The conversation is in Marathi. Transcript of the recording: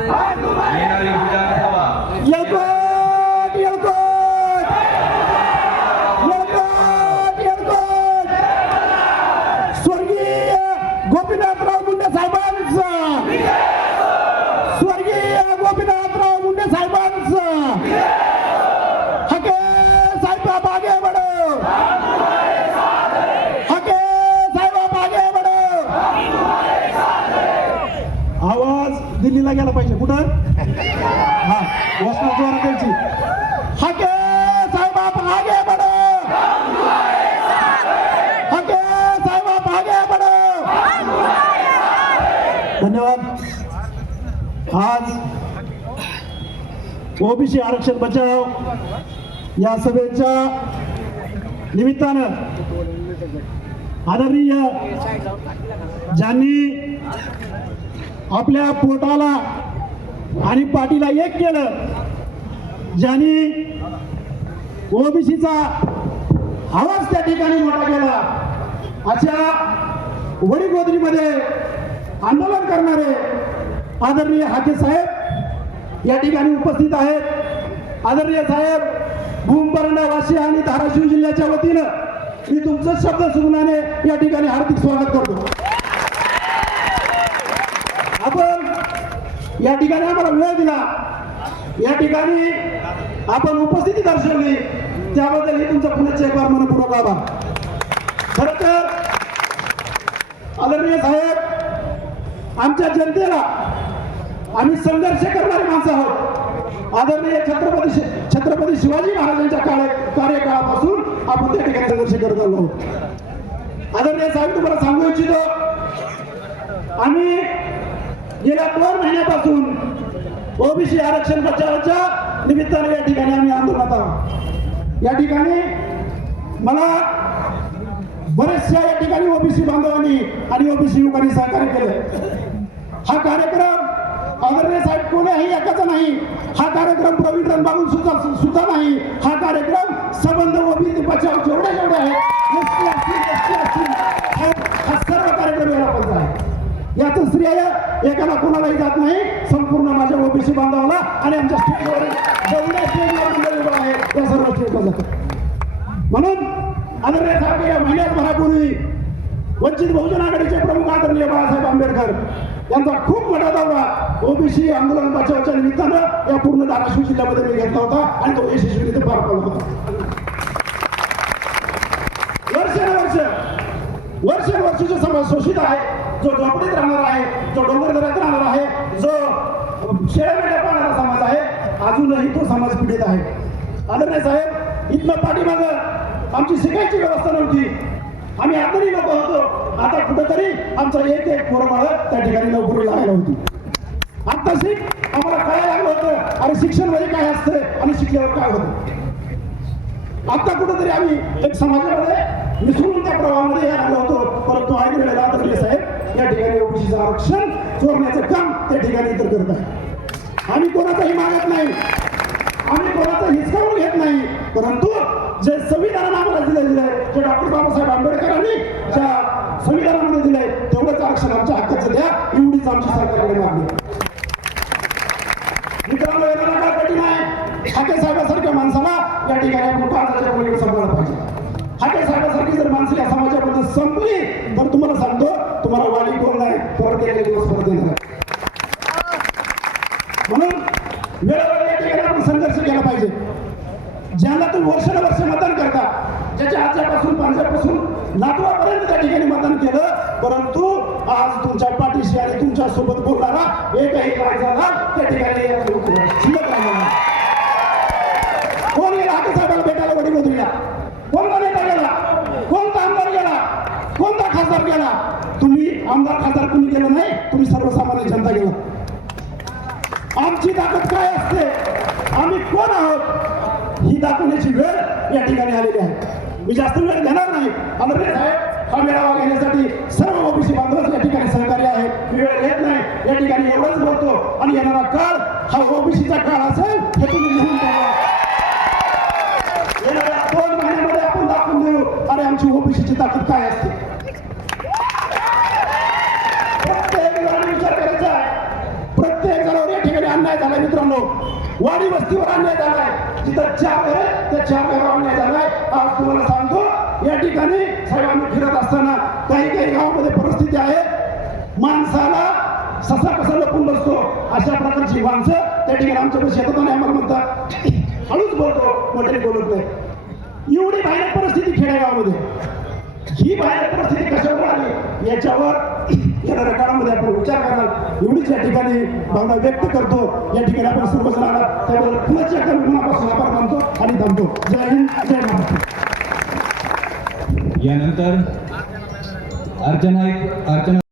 येणारी विधानसभा स्वर्गीय गोपीनाथराव मुंडे साहेबांचं स्वर्गीय गोपीनाथराव मुंडे साहेबांचं हके दिल्लीला गेला पाहिजे. कुठं? हा वसना जोरात द्यायची हके साहेब आप आगे बढ़ो हके साहेब आप आगे बढ़ो धन्यवाद. आज ओबीसी आरक्षण बचाव या सभेच्या निमित्तानं आदरणीय ज्यांनी आपल्या पोटाला आणि पाठीला एक केलं ज्यांनी ओबीसीचा आवाज त्या ठिकाणी मोठा केला. अशा वडीगोदरीमध्ये आंदोलन करणारे आदरणीय हाके साहेब या ठिकाणी उपस्थित आहेत. आदरणीय साहेब भूमपर्णा वाशी आणि धाराशिव जिल्ह्याच्या वतीनं मी तुमचं शब्द सुगुणाने या ठिकाणी हार्दिक स्वागत करतो आपण या ठिकाणी आम्हाला वेळ दिला. या ठिकाणी आपण उपस्थिती दर्शवली. त्याबद्दल हे तुमचा पुण्याचे एक बार मनपूर्वक आभार. खर तर आदरणीय साहेब आमच्या जनतेला आम्ही संघर्ष करणारी माणसं आहोत. आदरणीय छत्रपती छत्रपती शिवाजी महाराजांच्या काळ कार्यकाळापासून आपण त्या ठिकाणी संघर्ष करत आलो आहोत. आदरणीय साहेब तुम्हाला सांगू इच्छितो आम्ही गेल्या दोन महिन्यापासून ओबीसी आरक्षण बचावाच्या निमित्ताने या ठिकाणी आम्ही आंदोलनात आहोत. या ठिकाणी मला बरेचशा या ठिकाणी ओबीसी बांधवांनी आणि ओबीसी युवकांनी सहकार्य केलं हा कार्यक्रम आदरणीय साहेब कोणीही एकाचा नाही. हा कार्यक्रम प्रवीण रणबागून सुद्धा सुद्धा नाही. हा कार्यक्रम संबंध ओबीसी बचाव जेवढे जेवढे आहेत एसटी असतील एसटी असतील हा- हा सर्व कार्यक्रम याला पण आहे याचं श्रेय एकाला कोणालाही जात नाही. संपूर्ण माझ्या ओबीसी बांधवाला आणि आमच्या स्टेटवर जेवढ्या उभं आहे त्या सर्व म्हणून आदरणीय साहेब या महिन्याभरापूर्वी वंचित बहुजन आघाडीचे प्रमुख आदरणीय बाळासाहेब आंबेडकर यांचा खूप मोठा दौरा ओबीसी आंदोलन बचावच्या निमित्तानं या पूर्ण धाराशिव जिल्ह्यामध्ये मी घेतला होता आणि तो यशस्वीरित्या पार पडला होता. वर्षानुवर्ष वर्ष जो समाज शोषित आहे. जो झोपडीत राहणार आहे जो डोंगर दऱ्यात राहणार आहे जो शेळ्या पाहणारा समाज आहे अजूनही तो समाज पीडित आहे. आदरणीय साहेब इथनं पाठीमागं आमची शिकायची व्यवस्था नव्हती. आम्ही आतही नको होतो. आता कुठंतरी आमचं एक एक पोरबाळ त्या ठिकाणी नोकरी लागायला होती. आता शिक आम्हाला कळायला लागलं होतं. अरे शिक्षण म्हणजे काय असतं आणि शिकल्यावर काय होतं? आता कुठंतरी आम्ही एक समाजामध्ये मिसळून त्या प्रवाहामध्ये यायला लागलो होतो. परंतु ऐकलेला आदरणीय साहेब या ठिकाणी ओबीसीचं आरक्षण चोरण्याचं काम त्या ठिकाणी इतर करत आहे आम्ही कोणाचाही मागत नाही. आम्ही कोणाचं हिसकावून घेत नाही. परंतु जे संविधानानं आम्हाला दिलं आहे जे डॉक्टर बाबासाहेब आंबेडकरांनी ज्या संविधानामध्ये दिलंय तेवढंच आरक्षण आमच्या हक्काचं द्या. एवढीच आमची सरकारकडे मागणी मित्रांनो येणारा काय कठीण आहे. हाके साहेबासारख्या माणसाला या ठिकाणी आपण काळाच्या पलीकडे सांभाळलं पाहिजे. हाके साहेबासारखी जर माणसं या समाजामध्ये संपली तर तुम्हाला सांगतो तुम्हाला वाली कोण नाही परत एक दिवस परत येणार आहे. म्हणून वेळोवेळी या ठिकाणी आपण संघर्ष केला पाहिजे ज्याला तुम्ही वर्षानुवर्ष मतदान करता ज्याच्या आजच्यापासून पांढऱ्यापासून नातवापर्यंत त्या ठिकाणी मतदान केलं परंतु आज तुमच्या पाठीशी आणि तुमच्यासोबत बोलणारा एकही झाला त्या ठिकाणी कोण गेला? हाके साहेबाला भेटायला वडील गोदरीला कोणता नेता गेला? कोणता आमदार गेला? कोणता खासदार गेला? तुम्ही आमदार खासदार कोणी गेलं नाही तुम्ही सर्वसामान्य जनता गेला. आमची ताकद काय असते? आम्ही कोण आहोत? ही दाखवण्याची वेळ या ठिकाणी आलेली आहे. मी जास्त वेळ घेणार नाही. आदरणीय साहेब हा मेळावा घेण्यासाठी सर्व ओबीसी बांधवच या ठिकाणी सहकार्य आहे मी वेळ घेत नाही. या ठिकाणी एवढंच बोलतो आणि येणारा काळ हा ओबीसीचा काळ असेल हे तुम्ही लिहून ठेवा येणाऱ्या दोन महिन्यामध्ये आपण दाखवून देऊ अरे आमची ओबीसीची ताकद काय असते प्रत्येक जणांनी विचार करायचा आहे प्रत्येक जणांवर या ठिकाणी वाडी वस्तीवर अन्याय झालाय. जिथं चार आहे त्या चार घरावर अन्याय झालाय. आज तुम्हाला सांगतो या ठिकाणी साहेबांनी फिरत असताना काही काही गावामध्ये परिस्थिती आहे. माणसाला ससा कसा लपून बसतो. अशा प्रकारची माणसं त्या ठिकाणी आमच्याकडे शेतात आणि आम्हाला म्हणतात हळूच बोलतो. मोठ्याने बोलत नाही. एवढी भयानक परिस्थिती खेडेगावामध्ये. ही बाहेर परिस्थिती कशावर आली? याच्यावर येणाऱ्या काळामध्ये आपण विचार कराल एवढीच या ठिकाणी भावना व्यक्त करतो. या ठिकाणी आपण सर्वजण आला त्याबद्दल पुन्हा एकदा मनापासून आभार मानतो आणि थांबतो. जय हिंद जय महाराष्ट्र. यानंतर अर्चना एक अर्चना